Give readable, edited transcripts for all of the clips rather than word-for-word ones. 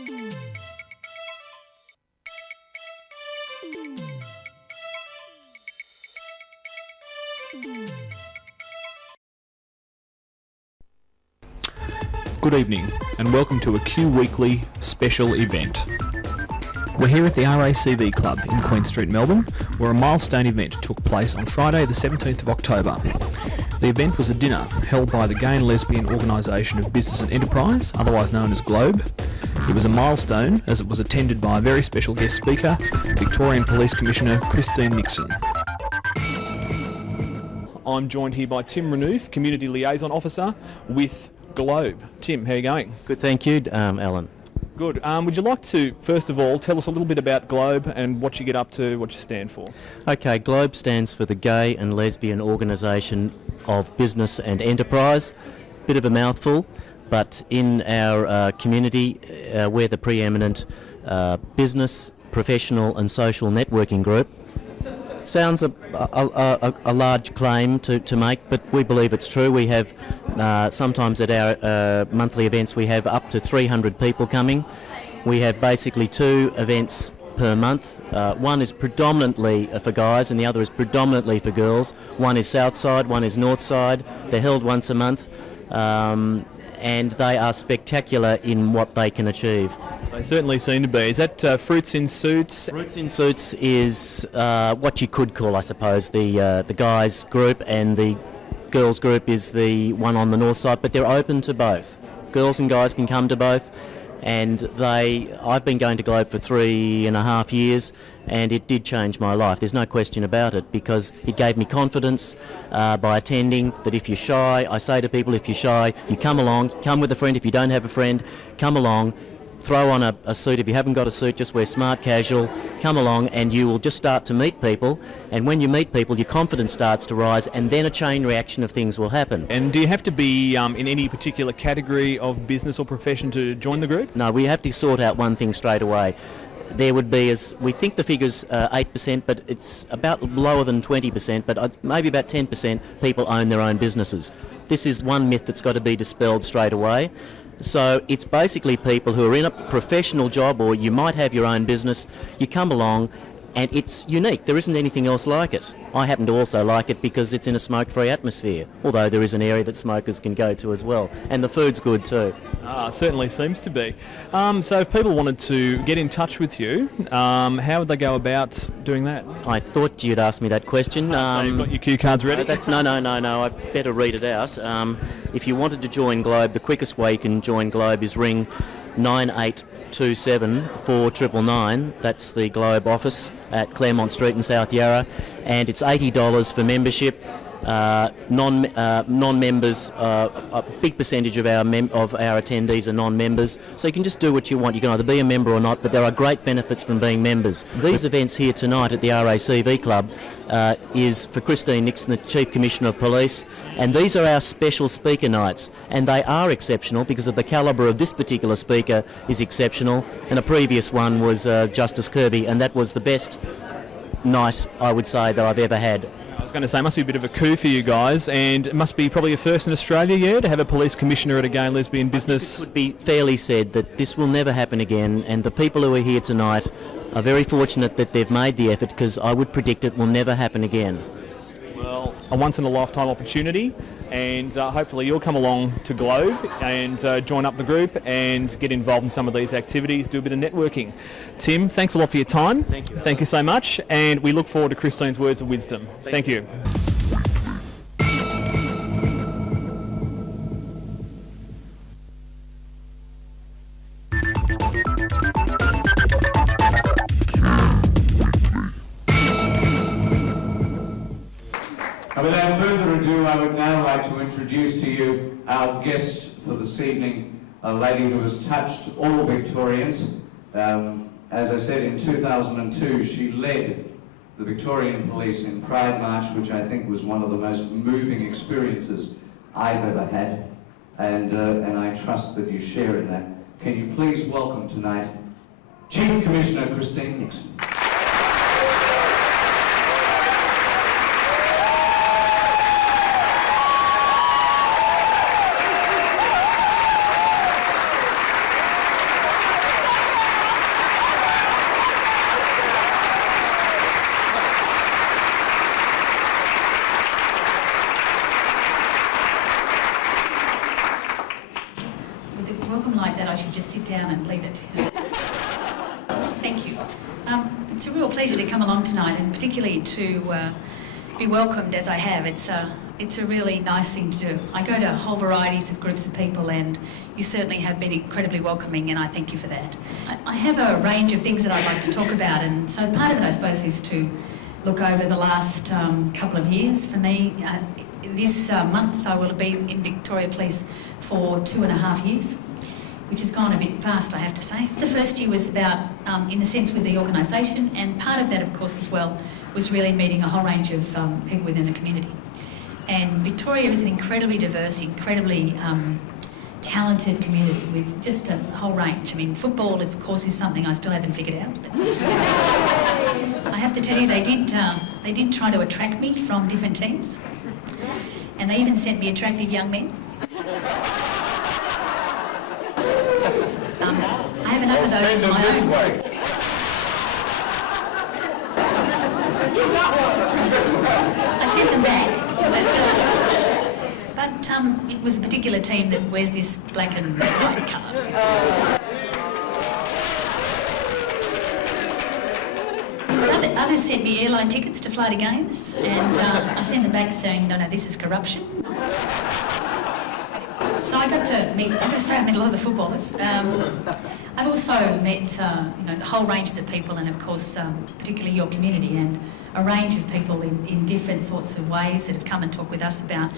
Good evening and welcome to a Q Weekly special event. We're here at the RACV Club in Queen Street, Melbourne, where a milestone event took place on Friday the 17th of October. The event was a dinner held by the Gay and Lesbian Organisation of Business and Enterprise, otherwise known as GLOBE. It was a milestone as it was attended by a very special guest speaker, Victorian Police Commissioner Christine Nixon. I'm joined here by Tim Renouf, Community Liaison Officer with GLOBE. Tim, how are you going? Good, thank you, Alan. Good. Would you like to, first of all, tell us a little bit about GLOBE and what you get up to, what you stand for? Okay, GLOBE stands for the Gay and Lesbian Organisation of Business and Enterprise. Bit of a mouthful, but in our community, we're the preeminent business, professional and social networking group. Sounds a large claim to make, but we believe it's true. We have sometimes at our monthly events we have up to 300 people coming. We have basically 2 events per month. One is predominantly for guys and the other is predominantly for girls. One is south side, one is north side. They're held once a month and they are spectacular in what they can achieve. They certainly seem to be. Is that Fruits in Suits? Fruits in Suits is what you could call, I suppose, the guys group, and the girls group is the one on the north side, but they're open to both. Girls and guys can come to both, and I've been going to GLOBE for 3.5 years, and it did change my life. There's no question about it, because it gave me confidence by attending, that if you're shy, I say to people, if you're shy, you come along, come with a friend. If you don't have a friend, come along. Throw on a suit. If you haven't got a suit, just wear smart casual, come along, and you will just start to meet people, and when you meet people your confidence starts to rise, and then a chain reaction of things will happen. And do you have to be in any particular category of business or profession to join the group? No, we have to sort out one thing straight away. There would be, as we think the figure's 8%, but it's about lower than 20%, but maybe about 10% people own their own businesses. This is one myth that's got to be dispelled straight away. So it's basically people who are in a professional job, or you might have your own business, you come along and it's unique. There isn't anything else like it. I happen to also like it because it's in a smoke-free atmosphere, although there is an area that smokers can go to as well. And the food's good too. Certainly seems to be. So if people wanted to get in touch with you, how would they go about doing that? I thought you'd ask me that question. So you've got your cue cards ready? No, I better read it out. If you wanted to join GLOBE, the quickest way you can join GLOBE is ring 9827 4999. That's the GLOBE office at Claremont Street in South Yarra, and it's $80 for membership. Non-members, a big percentage of our attendees are non-members, so you can just do what you want. You can either be a member or not, but there are great benefits from being members. These events here tonight at the RACV Club is for Christine Nixon, the Chief Commissioner of Police, and these are our special speaker nights, and they are exceptional because of the calibre of this particular speaker is exceptional, and a previous one was Justice Kirby, and that was the best night, I would say, that I've ever had. I was going to say, it must be a bit of a coup for you guys, and it must be probably a first in Australia, yeah, to have a police commissioner at a gay and lesbian business. It could be fairly said that this will never happen again, and the people who are here tonight are very fortunate that they've made the effort, because I would predict it will never happen again. Well, a once-in-a-lifetime opportunity, and hopefully you'll come along to GLOBE and join up the group and get involved in some of these activities, do a bit of networking. Tim, thanks a lot for your time. Thank you. Thank you so much, and we look forward to Christine's words of wisdom. Thank you. Without further ado, I would now like to introduce to you our guest for this evening, a lady who has touched all Victorians. As I said, in 2002 she led the Victorian Police in Pride March, which I think was one of the most moving experiences I've ever had, and I trust that you share in that. Can you please welcome tonight Chief Commissioner Christine Nixon. sit down and leave it. Thank you. It's a real pleasure to come along tonight, and particularly to be welcomed as I have. It's a really nice thing to do. I go to whole varieties of groups of people, and you certainly have been incredibly welcoming, and I thank you for that. I have a range of things that I'd like to talk about, and so part of it, I suppose, is to look over the last couple of years. For me, this month I will have been in Victoria Police for 2.5 years, which has gone a bit fast, I have to say. The first year was about, in a sense, with the organisation, and part of that, of course, as well, was really meeting a whole range of people within the community. And Victoria is an incredibly diverse, incredibly talented community with just a whole range. I mean, football, of course, is something I still haven't figured out. But I have to tell you, they did try to attract me from different teams, and they even sent me attractive young men. I have enough of those of my own. I sent them back, but it was a particular team that wears this black and white colour. Others sent me airline tickets to fly to games, and I sent them back saying, no, this is corruption. So I got to meet, I'm going to say I met a lot of the footballers. I've also met whole ranges of people, and of course particularly your community, and a range of people in different sorts of ways that have come and talked with us about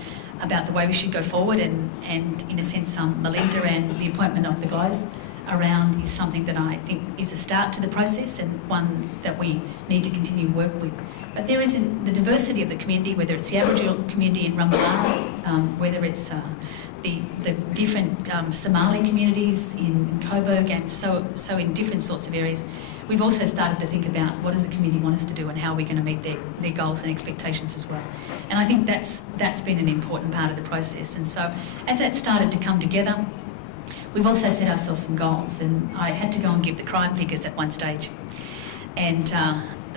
the way we should go forward, and in a sense Melinda and the appointment of the guys around is something that I think is a start to the process, and one that we need to continue to work with. But there is the diversity of the community, whether it's the Aboriginal community in Rumbalala, whether it's the different Somali communities in Coburg, and so in different sorts of areas. We've also started to think about what does the community want us to do and how are we going to meet their goals and expectations as well. And I think that's been an important part of the process. And so as that started to come together, we've also set ourselves some goals, and I had to go and give the crime figures at one stage. And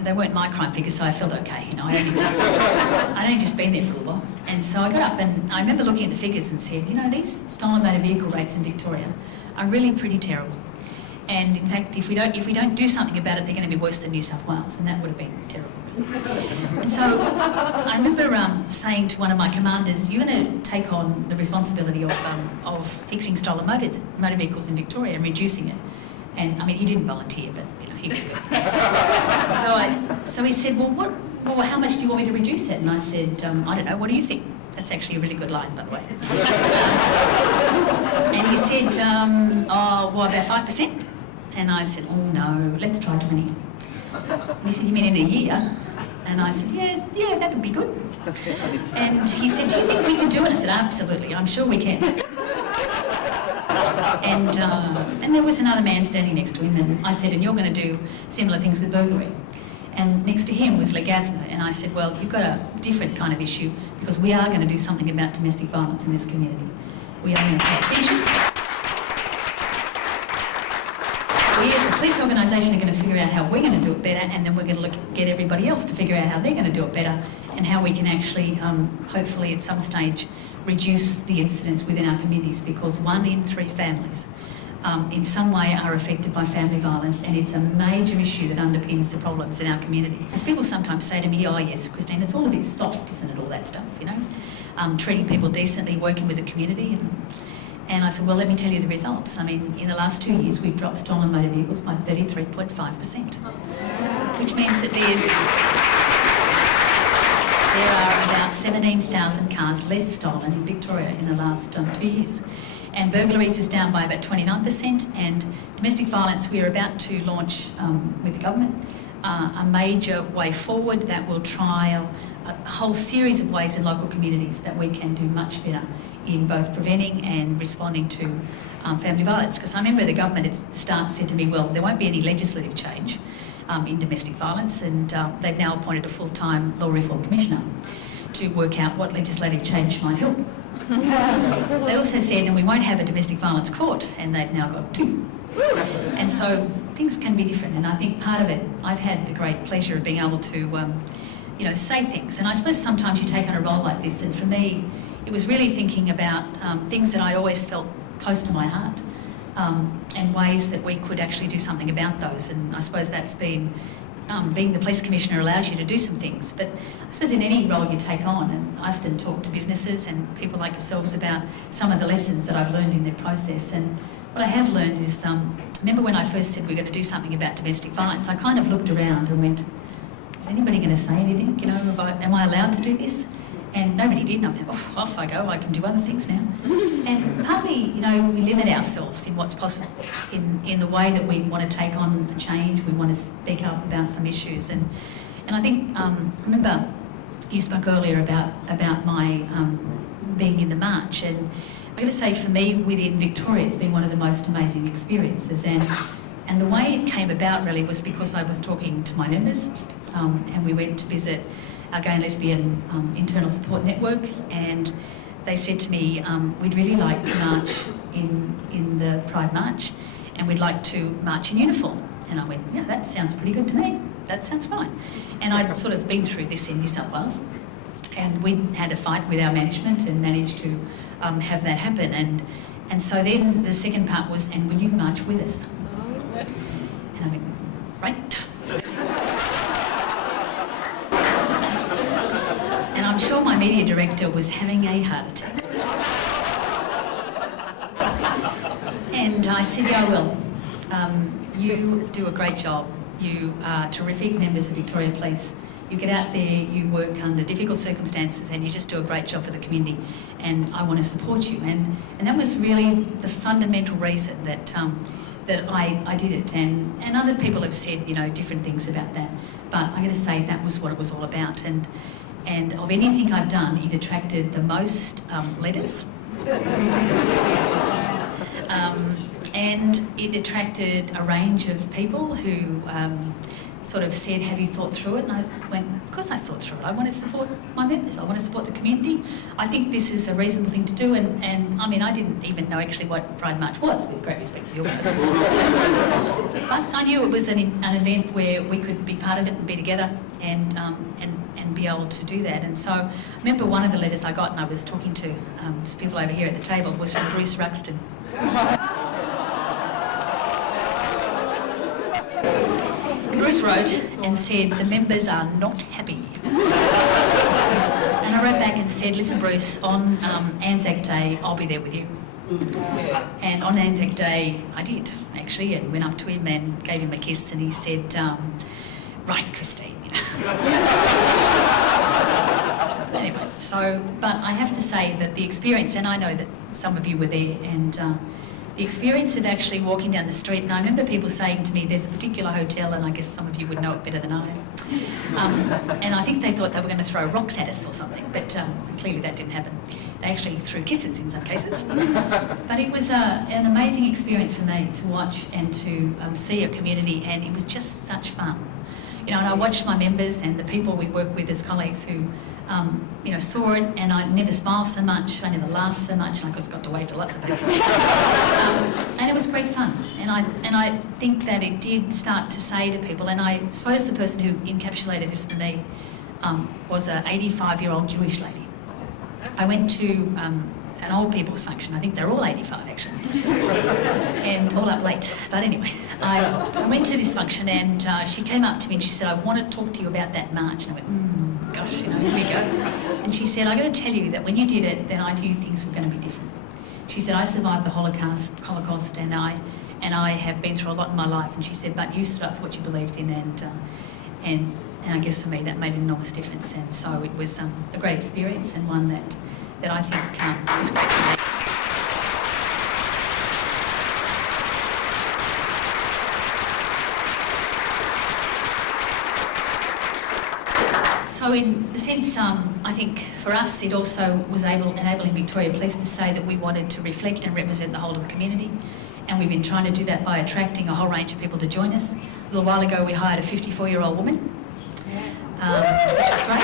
they weren't my crime figures, so I felt okay. I'd only just been there for a while. And so I got up, and I remember looking at the figures and said, these stolen motor vehicle rates in Victoria are really pretty terrible. And in fact, if we don't do something about it, they're going to be worse than New South Wales, and that would have been terrible. And so I remember saying to one of my commanders, you're going to take on the responsibility of fixing stolen motor vehicles in Victoria and reducing it. And I mean, he didn't volunteer, but he was good. So he said, well, how much do you want me to reduce it? And I said, I don't know, what do you think? That's actually a really good line, by the way. And he said, about 5%? And I said, oh no, let's try 20. And he said, you mean in a year? And I said, yeah, that would be good. And he said, do you think we can do it? I said, absolutely, I'm sure we can. And there was another man standing next to him, and I said, and you're going to do similar things with burglary. And next to him was Legasna, and I said, well, you've got a different kind of issue, because we are going to do something about domestic violence in this community. We are going to pay attention. We as a police organisation are going to figure out how we're going to do it better, and then we're going to get everybody else to figure out how they're going to do it better, and how we can actually, hopefully at some stage, reduce the incidents within our communities, because 1 in 3 families in some way are affected by family violence, and it's a major issue that underpins the problems in our community. Because people sometimes say to me, oh yes, Christine, it's all a bit soft, isn't it, all that stuff, treating people decently, working with the community. And I said, well, let me tell you the results. I mean, in the last 2 years, we've dropped stolen motor vehicles by 33.5%, which means that there are about 17,000 cars less stolen in Victoria in the last 2 years. And burglaries is down by about 29%, and domestic violence, we're about to launch with the government a major way forward that will trial a whole series of ways in local communities that we can do much better in both preventing and responding to family violence. Because I remember the government at the start said to me, well, there won't be any legislative change in domestic violence, and they've now appointed a full-time law reform commissioner to work out what legislative change might help. They also said, and we won't have a domestic violence court, and they've now got 2. And so things can be different, and I think part of it, I've had the great pleasure of being able to say things. And I suppose sometimes you take on a role like this, and for me, it was really thinking about things that I'd always felt close to my heart. and ways that we could actually do something about those. And I suppose that's been, being the police commissioner allows you to do some things, but I suppose in any role you take on, and I often talk to businesses and people like yourselves about some of the lessons that I've learned in their process. And what I have learned is, remember when I first said we were going to do something about domestic violence, I kind of looked around and went, is anybody going to say anything? You know, am I allowed to do this? And nobody did, and I thought, oh, off I go, I can do other things now. And partly, you know, we limit ourselves in what's possible, in the way that we want to take on a change, we want to speak up about some issues. And I think, I remember you spoke earlier about my being in the march, and I've got to say, for me, within Victoria, it's been one of the most amazing experiences. And the way it came about really was because I was talking to my members, and we went to visit our gay and lesbian internal support network, and they said to me, we'd really like to march in the Pride March, and we'd like to march in uniform. And I went, yeah, that sounds pretty good to me. That sounds fine. And I'd sort of been through this in New South Wales, and we had a fight with our management and managed to have that happen. And so then the second part was, and will you march with us? And I went, right. And I'm sure my media director was having a heart attack. And I said, yeah, I will. You do a great job. You are terrific members of Victoria Police. You get out there, you work under difficult circumstances, and you just do a great job for the community, and I want to support you. And that was really the fundamental reason that I did it. And other people have said, you know, different things about that, but I got to say that was what it was all about. And of anything I've done, it attracted the most letters. And it attracted a range of people who sort of said, have you thought through it? And I went, of course I've thought through it. I want to support my members. I want to support the community. I think this is a reasonable thing to do. And I mean, I didn't even know actually what Pride March was, with great respect to the organisers. But I knew it was an event where we could be part of it and be together and be able to do that. And so I remember one of the letters I got, and I was talking to some people over here at the table, was from Bruce Ruxton. Bruce wrote and said, the members are not happy. And I wrote back and said, listen Bruce, on Anzac Day, I'll be there with you. And on Anzac Day, I did, actually, and went up to him and gave him a kiss, and he said, right, Christine. Anyway, so, but I have to say that the experience, and I know that some of you were there, and the experience of actually walking down the street, and I remember people saying to me, there's a particular hotel, and I guess some of you would know it better than I am. And I think they thought they were going to throw rocks at us or something, but clearly that didn't happen. They actually threw kisses in some cases. But it was an amazing experience for me to watch and to see a community, and it was just such fun. You know, and I watched my members and the people we work with as colleagues who, you know, saw it, and I never smiled so much, I never laughed so much, and I just got to wave to lots of people. And it was great fun. And I think that it did start to say to people, and I suppose the person who encapsulated this for me was an 85-year-old Jewish lady. I went to an old people's function. I think they're all 85 actually, and all up late. But anyway, I went to this function, and she came up to me and she said, I want to talk to you about that march. And I went, gosh, you know, here we go. And she said, I got to tell you that when you did it, then I knew things were going to be different. She said, I survived the Holocaust, and I have been through a lot in my life. And she said, but you stood up for what you believed in, and I guess for me that made an enormous difference. And so it was a great experience, and one that I think was great for me. So in the sense, I think for us it also was enabling Victoria Police to say that we wanted to reflect and represent the whole of the community, and we've been trying to do that by attracting a whole range of people to join us. A little while ago we hired a 54-year-old woman, which is great.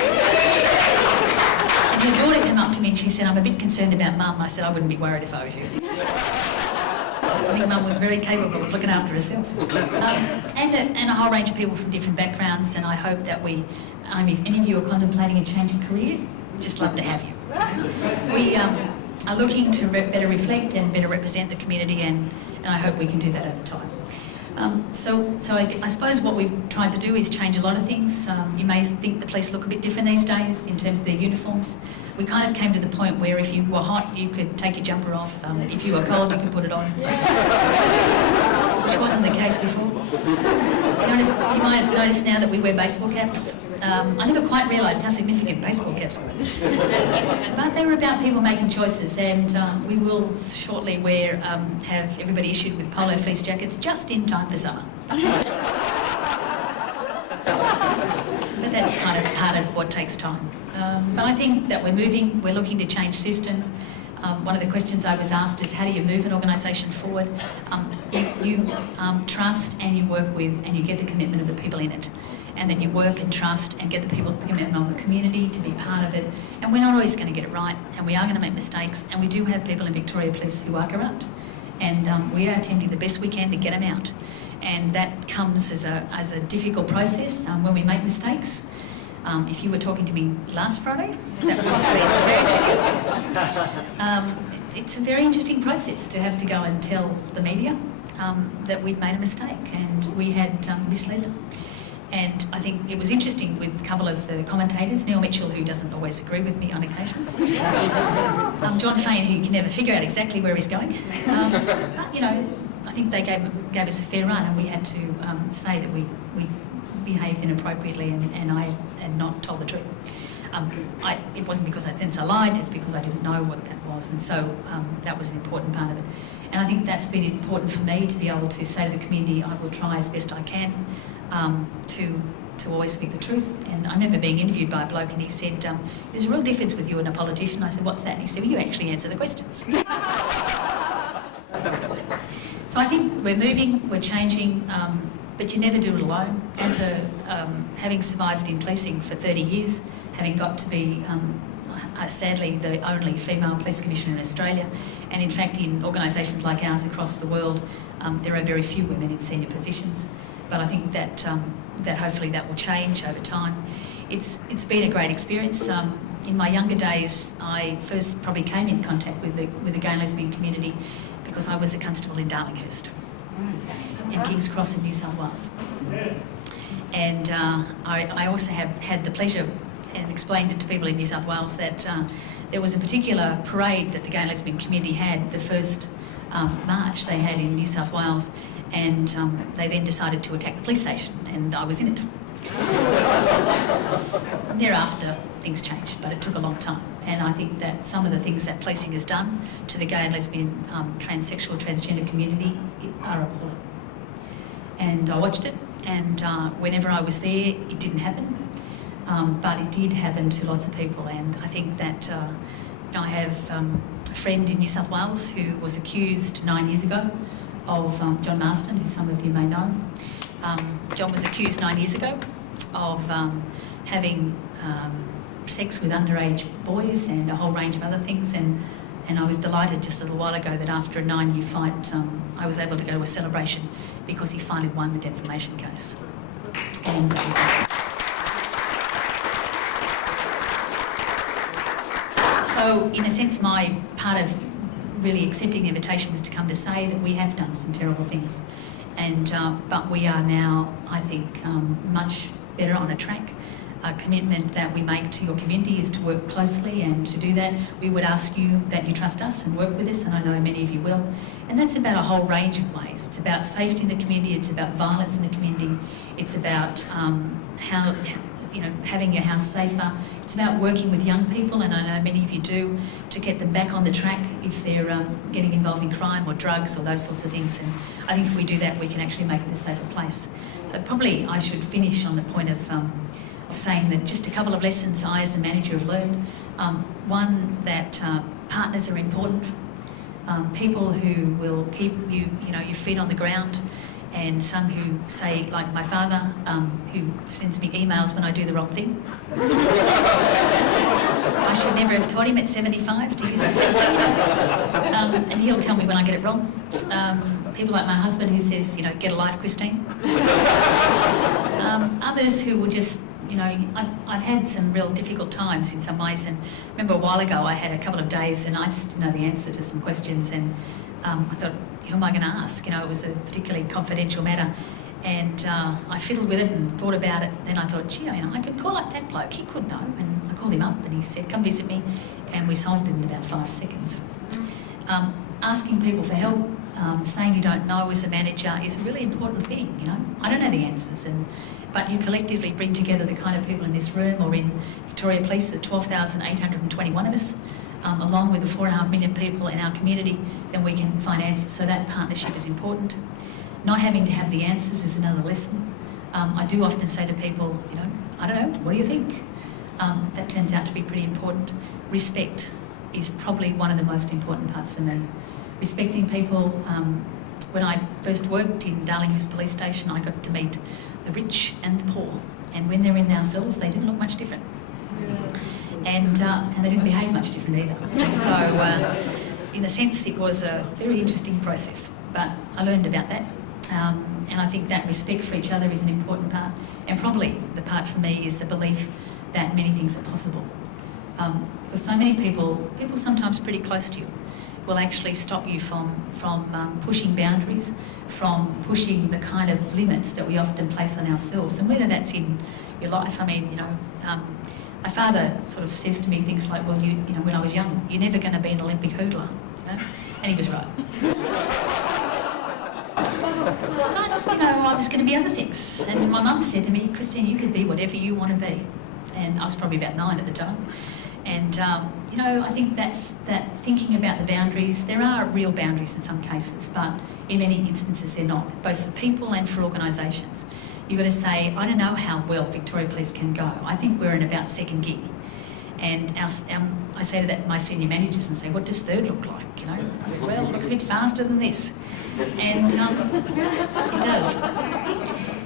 And her daughter came up to me and she said, I'm a bit concerned about Mum. I said, I wouldn't be worried if I was you. I think Mum was very capable of looking after herself. And a whole range of people from different backgrounds, and I hope that if any of you are contemplating a change of career, we'd just love to have you. are looking to better reflect and better represent the community, and I hope we can do that over time. So I suppose what we've tried to do is change a lot of things. You may think the police look a bit different these days in terms of their uniforms. We kind of came to the point where if you were hot, you could take your jumper off. If you were cold, you could put it on, which wasn't the case before. You might have noticed now that we wear baseball caps. I never quite realised how significant baseball caps were. But they were about people making choices, and we will shortly have everybody issued with polo fleece jackets just in time for summer. But that's kind of part of what takes time. But I think that we're looking to change systems. One of the questions I was asked is, how do you move an organisation forward? You trust and you work with and you get the commitment of the people in it. And then you work and trust and get the commitment of the community to be part of it. And we're not always going to get it right, and we are going to make mistakes, and we do have people in Victoria Police who are corrupt. And we are attempting the best we can to get them out. And that comes as a difficult process when we make mistakes. If you were talking to me last Friday, that would be very it's a very interesting process to have to go and tell the media that we'd made a mistake and we had misled them. And I think it was interesting with a couple of the commentators, Neil Mitchell, who doesn't always agree with me on occasions, John Fain, who you can never figure out exactly where he's going. But, you know, I think they gave us a fair run, and we had to say that we behaved inappropriately and I had not told the truth. It wasn't because I lied, it's because I didn't know what that was, and so that was an important part of it. And I think that's been important for me to be able to say to the community, I will try as best I can to always speak the truth. And I remember being interviewed by a bloke and he said, there's a real difference with you and a politician. I said, what's that? And he said, well, you actually answer the questions. So I think we're moving, we're changing, but you never do it alone. As having survived in policing for 30 years, having got to be sadly the only female police commissioner in Australia, and in fact in organisations like ours across the world, there are very few women in senior positions. But I think that hopefully that will change over time. It's been a great experience. In my younger days, I first probably came in contact with the gay and lesbian community because I was a constable in Darlinghurst, in King's Cross in New South Wales. And I also have had the pleasure and explained it to people in New South Wales that there was a particular parade that the gay and lesbian community had, the first march they had in New South Wales, and they then decided to attack the police station, and I was in it. Thereafter, things changed, but it took a long time, and I think that some of the things that policing has done to the gay and lesbian, transsexual, transgender community are appalling. And I watched it, and whenever I was there, it didn't happen. But it did happen to lots of people, and I think that I have a friend in New South Wales who was accused 9 years ago of John Marston, who some of you may know. John was accused 9 years ago of having sex with underage boys and a whole range of other things, and I was delighted just a little while ago that after a 9-year fight I was able to go to a celebration because he finally won the defamation case. And so, in a sense, my part of really accepting the invitation was to come to say that we have done some terrible things, and but we are now, I think, much better on a track. A commitment that we make to your community is to work closely, and to do that, we would ask you that you trust us and work with us, and I know many of you will. And that's about a whole range of ways. It's about safety in the community, it's about violence in the community, it's about having your house safer. It's about working with young people, and I know many of you do, to get them back on the track if they're getting involved in crime or drugs or those sorts of things. And I think if we do that, we can actually make it a safer place. So probably I should finish on the point of saying that just a couple of lessons I as a manager have learned. One, that partners are important. People who will keep your feet on the ground, and some who say, like my father, who sends me emails when I do the wrong thing. I should never have taught him at 75 to use the system. And he'll tell me when I get it wrong. People like my husband who says, get a life, Christine. Others who will just, you know, I've had some real difficult times in some ways, and I remember a while ago I had a couple of days and I just didn't know the answer to some questions, and I thought, who am I going to ask? You know, it was a particularly confidential matter, and I fiddled with it and thought about it, and I thought, gee, you know, I could call up that bloke, he could know, and I called him up and he said, come visit me, and we solved it in about 5 seconds. Asking people for help, saying you don't know as a manager is a really important thing, you know. I don't know the answers, but you collectively bring together the kind of people in this room or in Victoria Police, the 12,821 of us, along with the 4.5 million people in our community, then we can find answers. So that partnership is important. Not having to have the answers is another lesson. I do often say to people, you know, I don't know, what do you think? That turns out to be pretty important. Respect is probably one of the most important parts for me. Respecting people. When I first worked in Darlinghurst Police Station, I got to meet the rich and the poor, and when they're in our cells, they didn't look much different, and they didn't behave much different either. So, in a sense, it was a very interesting process, but I learned about that, and I think that respect for each other is an important part, and probably the part for me is the belief that many things are possible, because so many people sometimes pretty close to you, will actually stop you from pushing boundaries, from pushing the kind of limits that we often place on ourselves, and whether that's in your life. I mean, you know, my father sort of says to me things like, well, you know, when I was young, you're never going to be an Olympic hurdler, you know? And he was right. But, you know, I was going to be other things, and my mum said to me, Christine, you could be whatever you want to be, and I was probably about 9 at the time. And, you know, I think that's that thinking about the boundaries. There are real boundaries in some cases, but in many instances they're not, both for people and for organisations. You've got to say, I don't know how well Victoria Police can go. I think we're in about 2nd gear. And I say to that my senior managers and say, what does 3rd look like? You know, well, it looks a bit faster than this. And it does.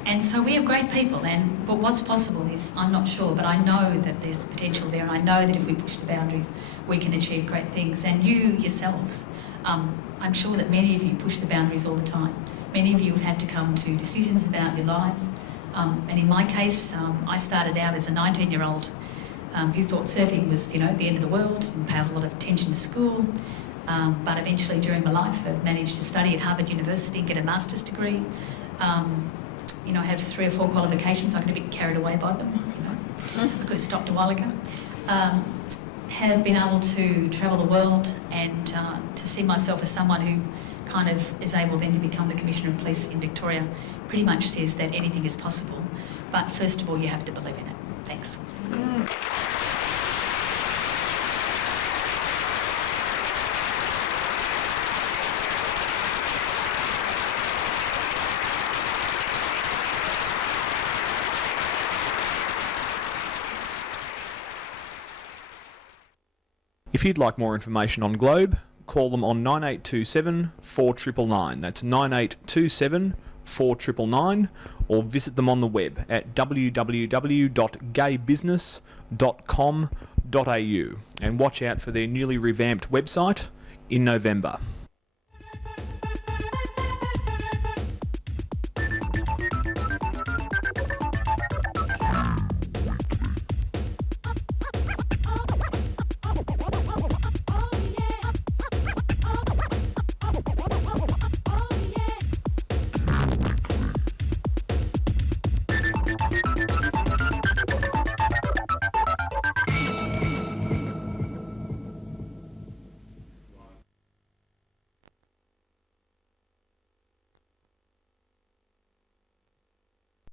And so we have great people, but what's possible is, I'm not sure, but I know that there's potential there, and I know that if we push the boundaries, we can achieve great things. And you yourselves, I'm sure that many of you push the boundaries all the time. Many of you have had to come to decisions about your lives. And in my case, I started out as a 19-year-old who thought surfing was, you know, the end of the world, didn't pay a lot of attention to school. But eventually during my life, I've managed to study at Harvard University and get a master's degree. You know, I have 3 or 4 qualifications. I got a bit carried away by them. You know, I could have stopped a while ago. Have been able to travel the world and to see myself as someone who kind of is able then to become the Commissioner of Police in Victoria pretty much says that anything is possible. But first of all, you have to believe in it. Thanks. If you'd like more information on Globe, call them on 9827 4999. That's 9827 4999, or visit them on the web at www.gaybusiness.com.au, and watch out for their newly revamped website in November.